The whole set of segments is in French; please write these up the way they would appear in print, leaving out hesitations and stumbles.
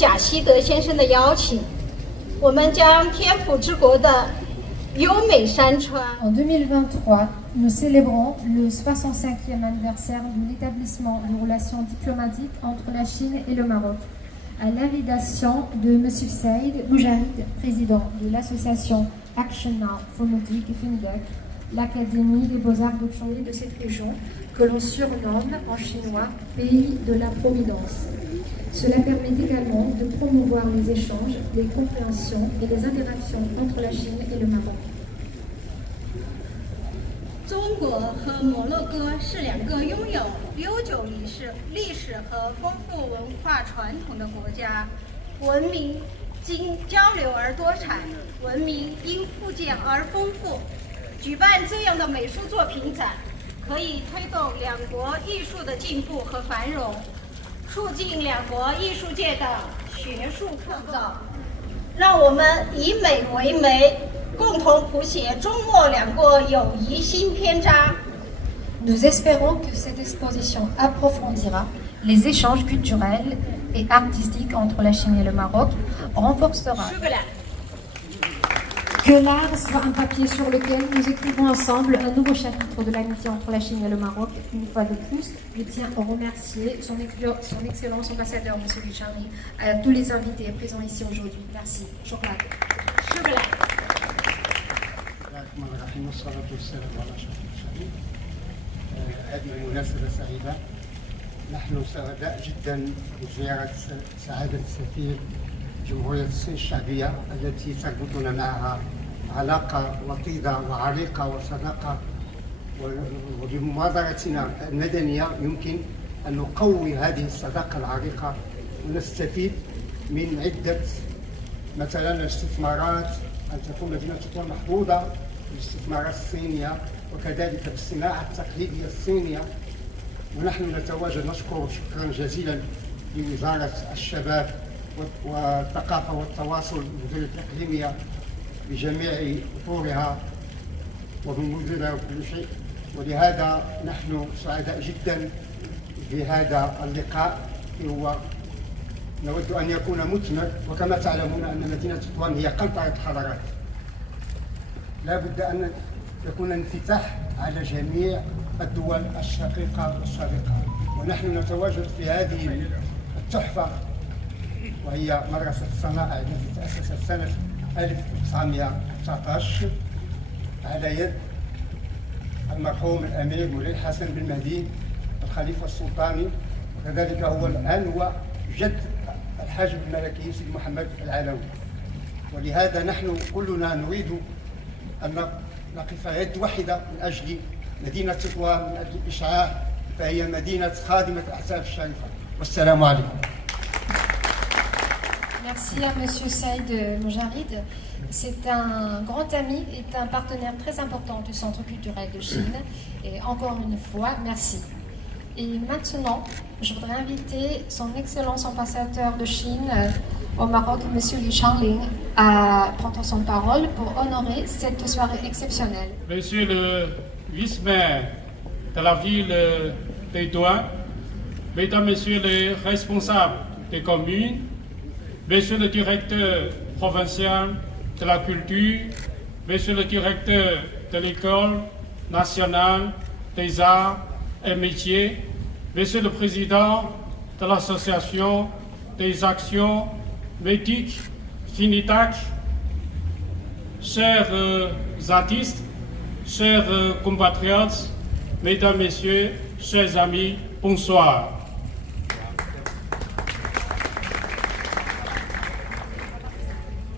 贾希德先生的邀请，我们将天府之国的优美山川。En 2023, nous célébrons le 65e anniversaire de l'établissement de relations diplomatiques entre la Chine et le Maroc. À l'invitation de M. Saïd Moujarid, président de l'association Action Now for Modic et FINDEC, l'Académie des Beaux-Arts de Changé de cette région, que l'on surnomme en chinois Pays de la Providence. Cela permet également de promouvoir les échanges, les compréhensions et les interactions entre la Chine et le Maroc. 中国和摩洛哥是两个拥有悠久历史和丰富文化传统的国家，文明经交流而多产，文明因富健而丰富。举办这样的美术作品展，可以推动两国艺术的进步和繁荣，促进两国艺术界的学术创造。让我们以美为媒，共同谱写中莫两国友谊新篇章。Nous espérons que cette exposition approfondira les échanges culturels et artistiques entre la Chine et le Maroc, renforcera que l'art soit un papier sur lequel nous écrivons ensemble un nouveau chapitre de l'amitié entre la Chine et le Maroc. Une fois de plus, je tiens à remercier son excellence ambassadeur, M. Li Changling, à tous les invités présents ici aujourd'hui. Merci. Shukran. والصلاة والسلام على أشرف المرسلين. هذه مناسبة سعيدة. نحن سعداء جدا بزيارة سعادة السفير جمهورية الصين الشعبية التي تربطنا معها علاقة وطيدة وعريقة وصداقة، وبمبادرتنا المدنية يمكن أن نقوي هذه الصداقة العريقة ونستفيد من عدة مثلا الاستثمارات، أن تكون مدينة تطوان محظوظة بالاستثمارات الصينية وكذلك بالصناعة التقليدية الصينية. ونحن نتواجد نشكر شكرا جزيلا لوزارة الشباب والثقافة والتواصل المديرية الإقليمية بجميع أطورها وبمديرها وكل شيء. ولهذا نحن سعداء جدا بهذا اللقاء. هو نود أن يكون مثمر، وكما تعلمون أن مدينة تطوان هي قنطرة حضارات. لا بد أن يكون انفتاح على جميع الدول الشقيقة والصديقة، ونحن نتواجد في هذه التحفة وهي مدرسة الصناعة التي تأسست سنة 1919 على يد المرحوم الأمير مولاي الحسن بن مهدي الخليفة السلطاني، وكذلك هو الآن هو جد الحاجب الملكي سيدي محمد العلوي. ولهذا نحن كلنا نريد أن نقف يد واحدة من أجل مدينة تطوان، من أجل الإشعاع، فهي مدينة خادمة الأحساب الشريفة. والسلام عليكم. Merci à M. Saïd Moujarid. C'est un grand ami et un partenaire très important du Centre culturel de Chine. Et encore une fois, merci. Et maintenant, je voudrais inviter son Excellence ambassadeur de Chine au Maroc, M. Li Changling, à prendre son parole pour honorer cette soirée exceptionnelle. Monsieur le vice-maire de la ville de Tétouan, Mesdames, Messieurs les responsables des communes, Monsieur le directeur provincial de la culture, Monsieur le directeur de l'École nationale des arts et métiers, Monsieur le président de l'association des actions médiques FINDEC, chers artistes, chers compatriotes, Mesdames, Messieurs, chers amis, bonsoir.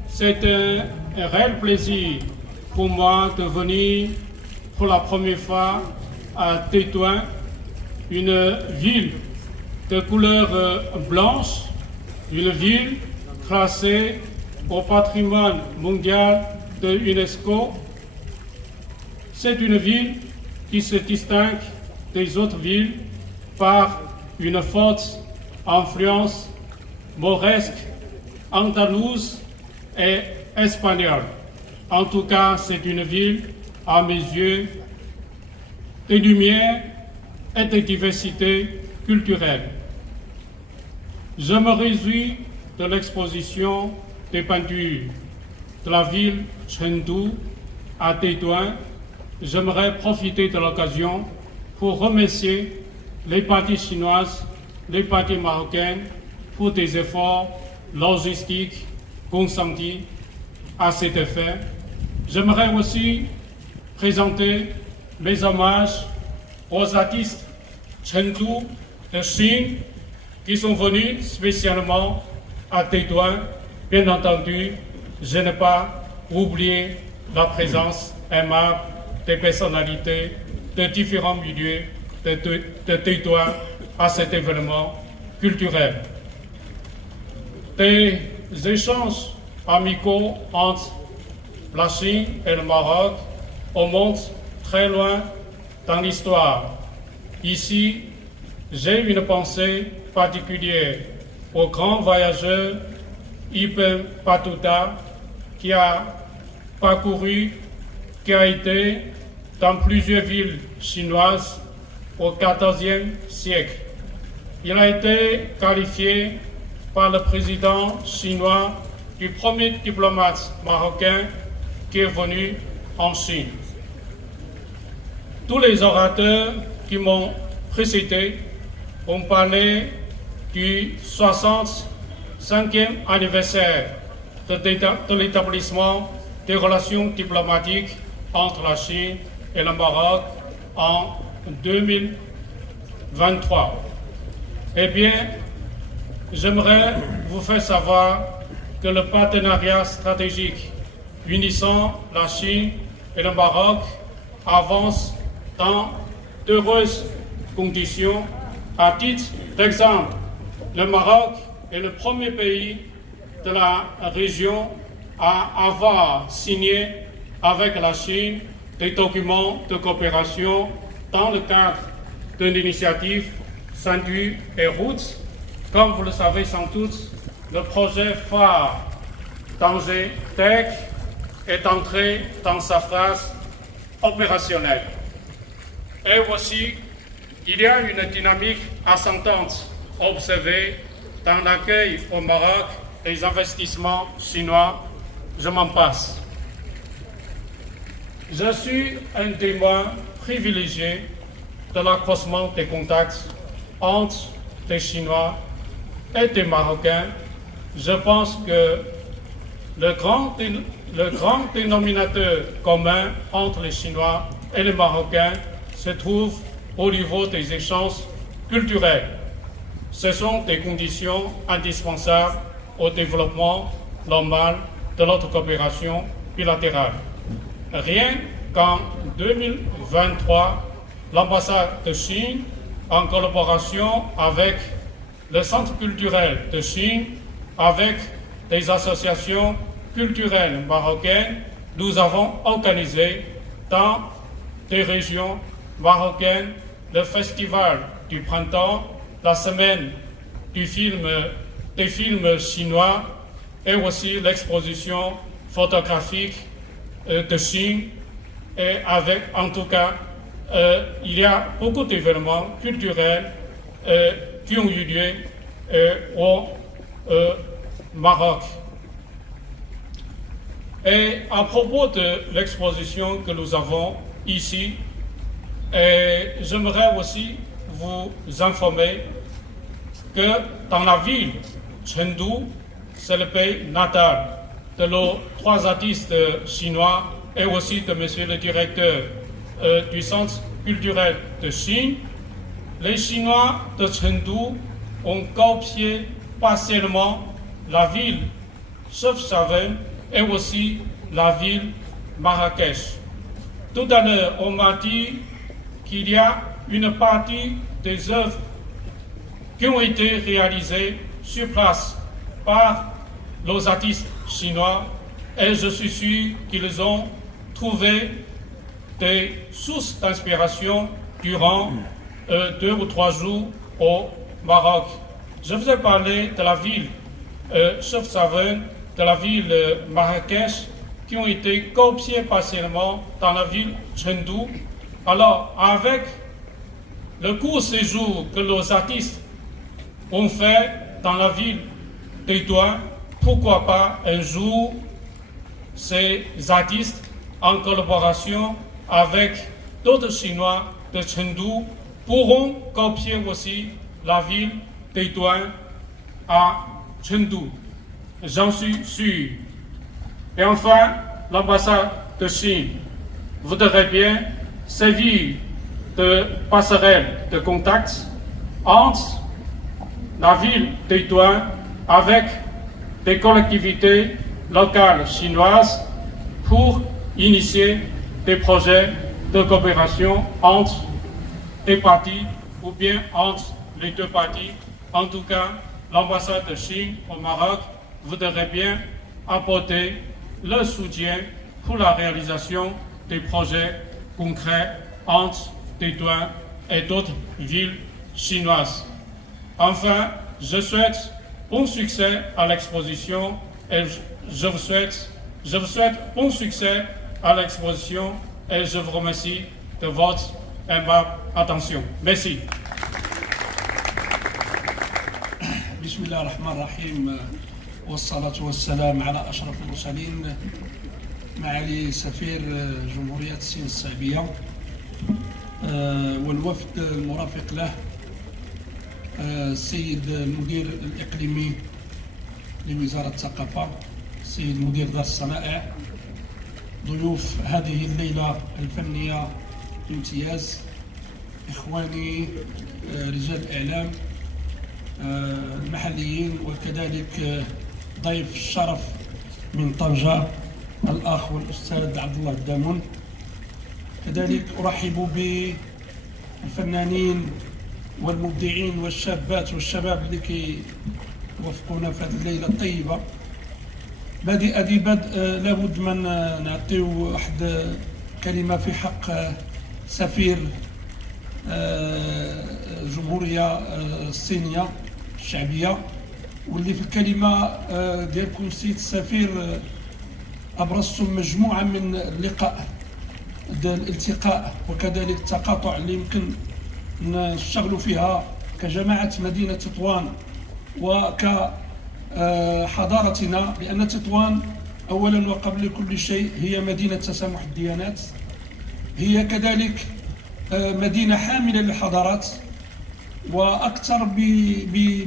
C'est un réel plaisir pour moi de venir pour la première fois à Tétouan, une ville de couleur blanche, une ville classée au patrimoine mondial de l'UNESCO. C'est une ville qui se distingue des autres villes par une forte influence mauresque, andalouse et espagnole. En tout cas, c'est une ville, à mes yeux, de lumière et de diversité culturelle. Je me réjouis de l'exposition des peintures de la ville Chengdu à Tétouan, j'aimerais profiter de l'occasion pour remercier les parties chinoises, les parties marocaines pour des efforts logistiques consentis à cet effet. J'aimerais aussi présenter mes hommages aux artistes Chengdu de Chine qui sont venus spécialement à Tétouan. Bien entendu, je n'ai pas oublié la présence aimable des personnalités de différents milieux de Tétouan à cet événement culturel. Des échanges amicaux entre la Chine et le Maroc remontent très loin dans l'histoire. Ici, j'ai une pensée particulière au grand voyageur Ibn Battuta qui a été dans plusieurs villes chinoises au XIVe siècle. Il a été qualifié par le président chinois du premier diplomate marocain qui est venu en Chine. Tous les orateurs qui m'ont précédé ont parlé du 65e anniversaire de l'établissement des relations diplomatiques entre la Chine et le Maroc en 2023. Eh bien, j'aimerais vous faire savoir que le partenariat stratégique unissant la Chine et le Maroc avance dans d'heureuses conditions. À titre d'exemple, le Maroc est le premier pays de la région à avoir signé avec la Chine des documents de coopération dans le cadre de l'initiative Sendai et Routes. Comme vous le savez sans doute, le projet phare Tanger Tech est entré dans sa phase opérationnelle. Et aussi, il y a une dynamique ascendante observée dans l'accueil au Maroc des investissements chinois. Je m'en passe. Je suis un témoin privilégié de l'accroissement des contacts entre les Chinois et des Marocains. Je pense que le grand dénominateur commun entre les Chinois et les Marocains se trouve au niveau des échanges culturels. Ce sont des conditions indispensables au développement normal de notre coopération bilatérale. Rien qu'en 2023, l'ambassade de Chine, en collaboration avec le Centre culturel de Chine, avec des associations culturelles marocaines, nous avons organisé dans des régions marocaines le festival du printemps, la semaine des films chinois et aussi l'exposition photographique de Chine. Et avec, en tout cas, il y a beaucoup d'événements culturels qui ont eu lieu au Maroc. Et à propos de l'exposition que nous avons ici, j'aimerais aussi vous informer que dans la ville Chengdu, c'est le pays natal de nos trois artistes chinois et aussi de monsieur le directeur du Centre culturel de Chine. Les Chinois de Chengdu ont copié partiellement la ville Chefchaouen et aussi la ville Marrakech. Tout à l'heure, on m'a dit qu'il y a une partie des œuvres qui ont été réalisées sur place par nos artistes chinois et je suis sûr qu'ils ont trouvé des sources d'inspiration durant 2 ou 3 jours au Maroc. Je vous ai parlé de la ville Chefchaouen, de la ville Marrakech, qui ont été copiées partiellement dans la ville Chengdu. Alors, avec le court séjour que nos artistes ont fait dans la ville Tétouan, pourquoi pas un jour ces artistes en collaboration avec d'autres Chinois de Chengdu pourront copier aussi la ville Tétouan à Chengdu. J'en suis sûr. Et enfin, l'ambassade de Chine voudrait bien servir de passerelle de contact entre la ville Tétouan avec des collectivités locales chinoises pour initier des projets de coopération entre les parties ou bien entre les deux parties. En tout cas, l'ambassade de Chine au Maroc voudrait bien apporter leur soutien pour la réalisation des projets concrets entre Tétouan et d'autres villes chinoises. Enfin, je souhaite bon succès à l'exposition et je vous souhaite bon succès à l'exposition et je vous remercie de votre aimable attention. Merci. بسم الله الرحمن الرحيم والصلاة والسلام على أشرف المرسلين معالي سفير جمهورية الصين الشعبية والوفد المرافق له السيد المدير الإقليمي لوزارة الثقافة السيد مدير دار الصنائع ضيوف هذه الليلة الفنية بامتياز إخواني رجال الإعلام المحليين وكذلك ضيف الشرف من طنجة الأخ والأستاذ عبد الله الدامون. كذلك أرحب بالفنانين والمبدعين والشابات والشباب اللي كيوافقونا في هذه الليلة الطيبة. بادئ لابد من نعطيو واحد كلمة في حق سفير الجمهورية الصينية الشعبية واللي في الكلمة ديالكم سيد السفير أبرزتم مجموعة من اللقاء الالتقاء وكذلك التقاطع اللي يمكن نشتغلوا فيها كجماعة مدينة تطوان وكحضارتنا، لأن تطوان أولا وقبل كل شيء هي مدينة تسامح الديانات، هي كذلك مدينة حاملة للحضارات، وأكثر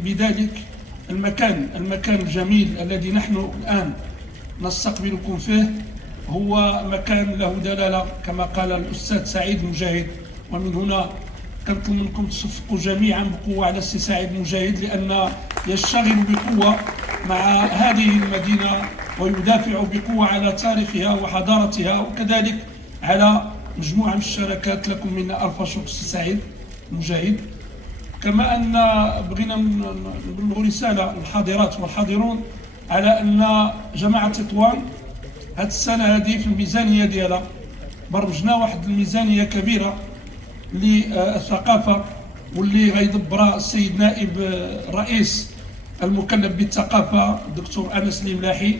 بذلك المكان الجميل الذي نحن الآن نستقبلكم فيه هو مكان له دلالة كما قال الأستاذ سعيد المجاهد. ومن هنا كنطلب منكم تصفقوا جميعا بقوة على السي سعيد المجاهد، لأن يشتغل بقوة مع هذه المدينة ويدافع بقوة على تاريخها وحضارتها، وكذلك على مجموعة من الشراكات. لكم منا ألف شكر السي سعيد المجاهد. كما أن بغينا نبلغوا رسالة للحاضرات والحاضرون على أن جماعة تطوان هذه السنة هذه في الميزانية ديالها برمجنا واحد الميزانية كبيرة للثقافة واللي غيدبرها السيد نائب الرئيس المكلف بالثقافة الدكتور أنس الملاحي،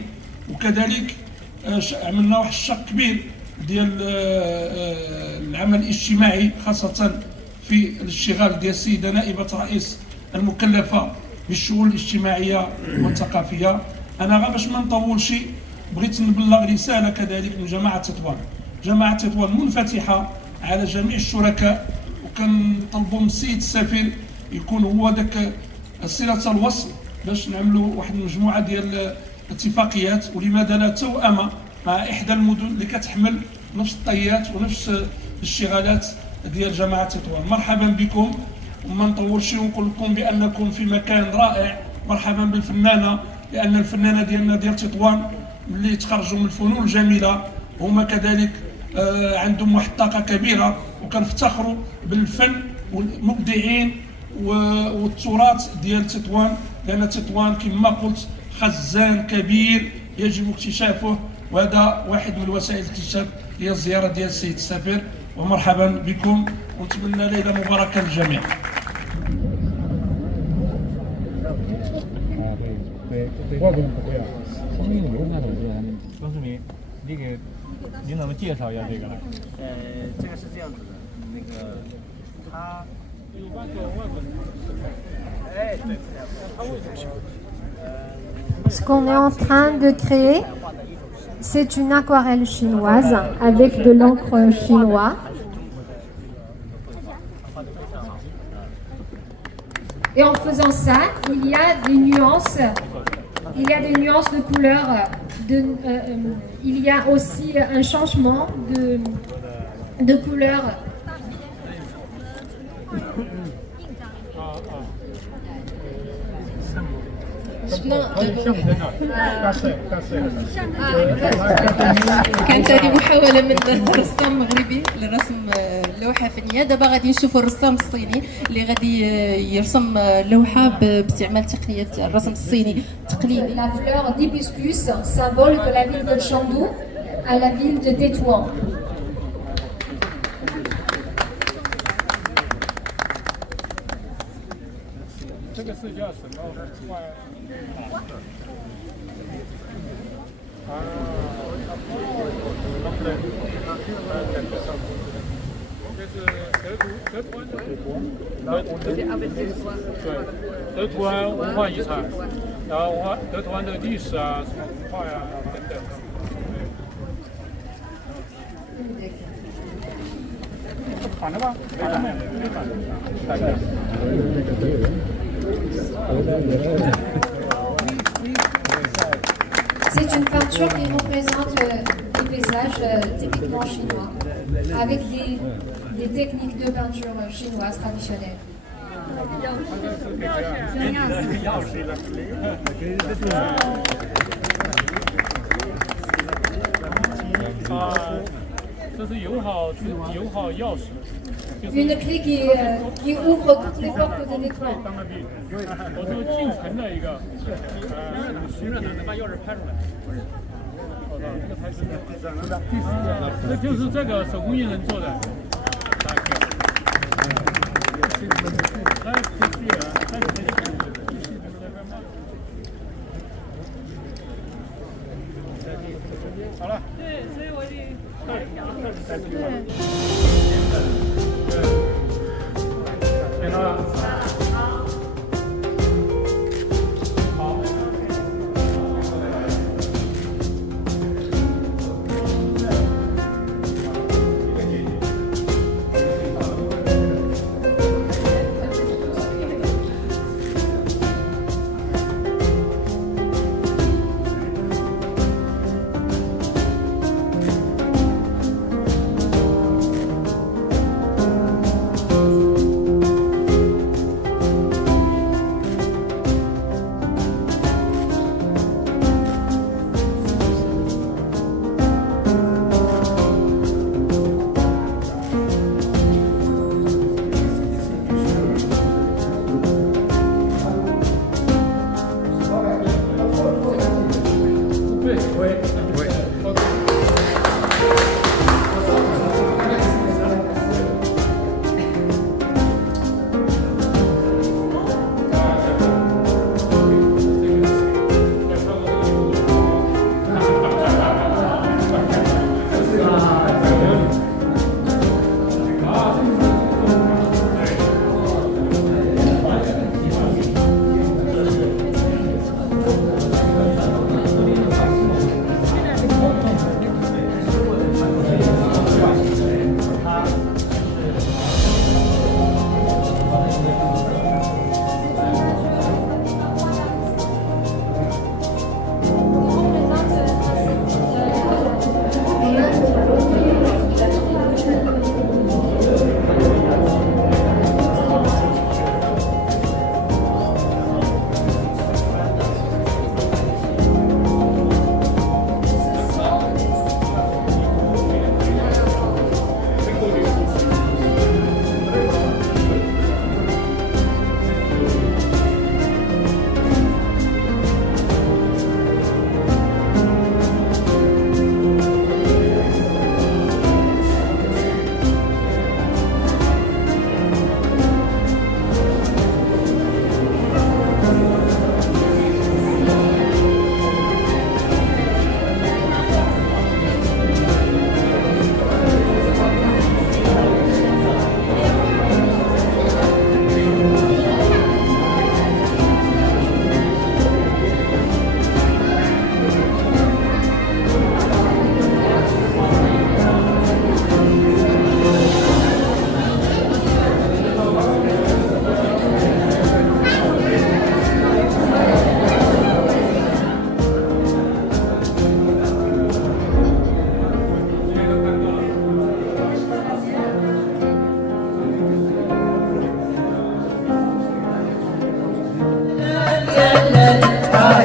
وكذلك عملنا واحد الشق كبير ديال العمل الاجتماعي خاصة في الاشتغال ديال السيدة نائبة رئيس المكلفة بالشؤون الاجتماعية والثقافية. أنا غير باش ما نطولش بغيت نبلغ رسالة كذلك من جماعة تطوان. جماعة تطوان منفتحة على جميع الشركاء، وكنطلبوا من السيد السفير يكون هو ذاك صلة الوصل باش نعملوا واحد المجموعة ديال الاتفاقيات، ولماذا لا توأمة مع إحدى المدن اللي كتحمل نفس الطيات ونفس الاشتغالات ديال جماعة تطوان. مرحبا بكم، وما نطولش ونقول لكم بأنكم في مكان رائع. مرحبا بالفنانة، لأن الفنانة ديالنا ديال تطوان اللي تخرجوا من الفنون الجميلة هما كذلك عندهم واحد الطاقة كبيرة، وكنفتخروا بالفن والمبدعين والتراث ديال تطوان، لأن تطوان كما قلت خزان كبير يجب اكتشافه، وهذا واحد من وسائل الاكتشاف هي الزيارة ديال السيد السفير. ومرحبا بكم ونتمنى ليلة مباركة للجميع. 庄世明，你给领导们介绍一下这个来。这个是这样子的，那个他有关做外国人，哎，对，他为什么？ Ce qu'on est en train de créer, c'est une aquarelle chinoise avec de l'encre chinoise. Et en faisant ça, il y a des nuances de couleurs. Il y a aussi un changement de couleur. كانت هذه محاولة من رسام مغربي لرسم لوحة فنية. دابا غادي نشوفوا الرسام الصيني اللي غادي يرسم لوحة باستعمال تقنية الرسم الصيني التقليدي. La fleur d'hibiscus, symbole de la ville de Chengdu à la ville de Tétouan.德图湾文化遗产，然后德图湾的历史啊、什么文化呀等等。反了吧？没反，没反，大概。C'est une peinture qui représente des paysages typiquement chinois, avec des techniques de peinture chinoises traditionnelles. Une clé qui ouvre toutes les portes de Tétouan.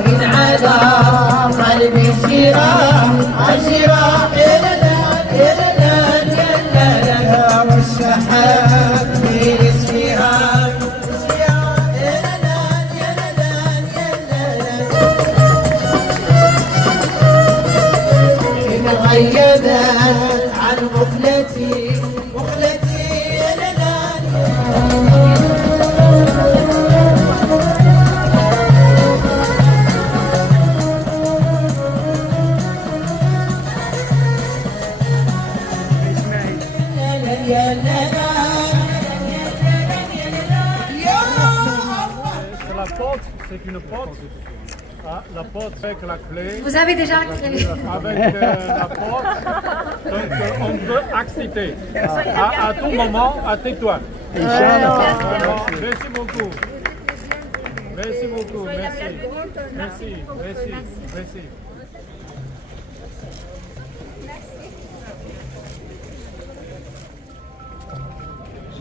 وإن على قلبي الشراء الشراء يا والسحاب في السحاب إن غيبت عن مقلتي La porte, c'est une porte. Ah, la porte avec la clé. Vous avez déjà la clé. Avec la porte, donc on peut accéder à tout moment à Tétouan. Merci beaucoup. Merci beaucoup. Merci.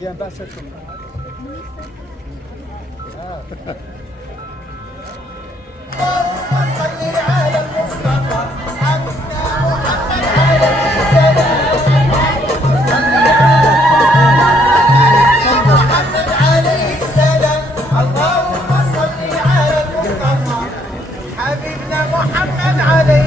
J'ai un bassin comme حبيبنا محمد عليه